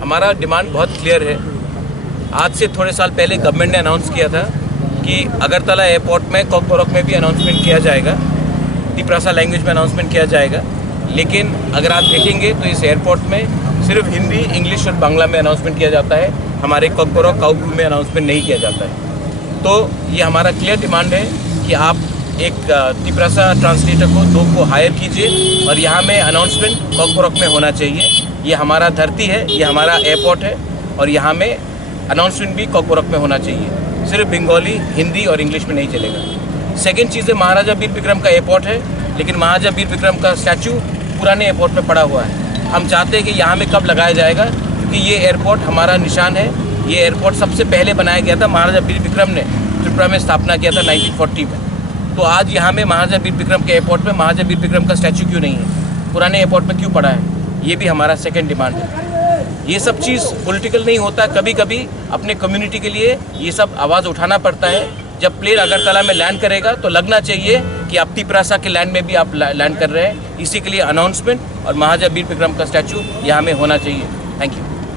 हमारा डिमांड बहुत क्लियर है। आज से थोड़े साल पहले गवर्नमेंट ने अनाउंस किया था कि अगरतला एयरपोर्ट में कॉकबोरोक में भी अनाउंसमेंट किया जाएगा, तिपरासा लैंग्वेज में अनाउंसमेंट किया जाएगा। लेकिन अगर आप देखेंगे तो इस एयरपोर्ट में सिर्फ हिंदी, इंग्लिश और बांग्ला में अनाउंसमेंट किया जाता है। हमारे कॉकबोरोक काउक्रू में अनाउंसमेंट नहीं किया जाता है। तो ये हमारा क्लियर डिमांड है कि आप एक तिपरासा ट्रांसलेटर को 2 को हायर कीजिए और यहाँ में अनाउंसमेंट कॉकबोरोक में होना चाहिए। ये हमारा धरती है, ये हमारा एयरपोर्ट है और यहाँ में अनाउंसमेंट भी कॉकबोरोक में होना चाहिए। सिर्फ बंगाली, हिंदी और इंग्लिश में नहीं चलेगा। सेकेंड चीज़ है, महाराजा वीर विक्रम का एयरपोर्ट है, लेकिन महाराजा वीर विक्रम का स्टैचू पुराने एयरपोर्ट पे पड़ा हुआ है। हम चाहते हैं कि यहाँ में कब लगाया जाएगा, क्योंकि ये एयरपोर्ट हमारा निशान है। ये एयरपोर्ट सबसे पहले बनाया गया था, महाराजा वीर विक्रम ने त्रिपुरा में स्थापना किया था 1940 में। तो आज यहाँ में महाराजा वीर विक्रम के एयरपोर्ट में महाराजा वीर विक्रम का स्टैचू क्यों नहीं है, पुराने एयरपोर्ट में क्यों पड़ा है? ये भी हमारा सेकेंड डिमांड है। ये सब चीज़ पॉलिटिकल नहीं होता, कभी कभी अपने कम्युनिटी के लिए ये सब आवाज़ उठाना पड़ता है। जब प्लेन अगरतला में लैंड करेगा तो लगना चाहिए कि आप तिपरासा के लैंड में भी आप लैंड कर रहे हैं। इसी के लिए अनाउंसमेंट और महाराजा वीर विक्रम का स्टैचू यहाँ में होना चाहिए। Thank you.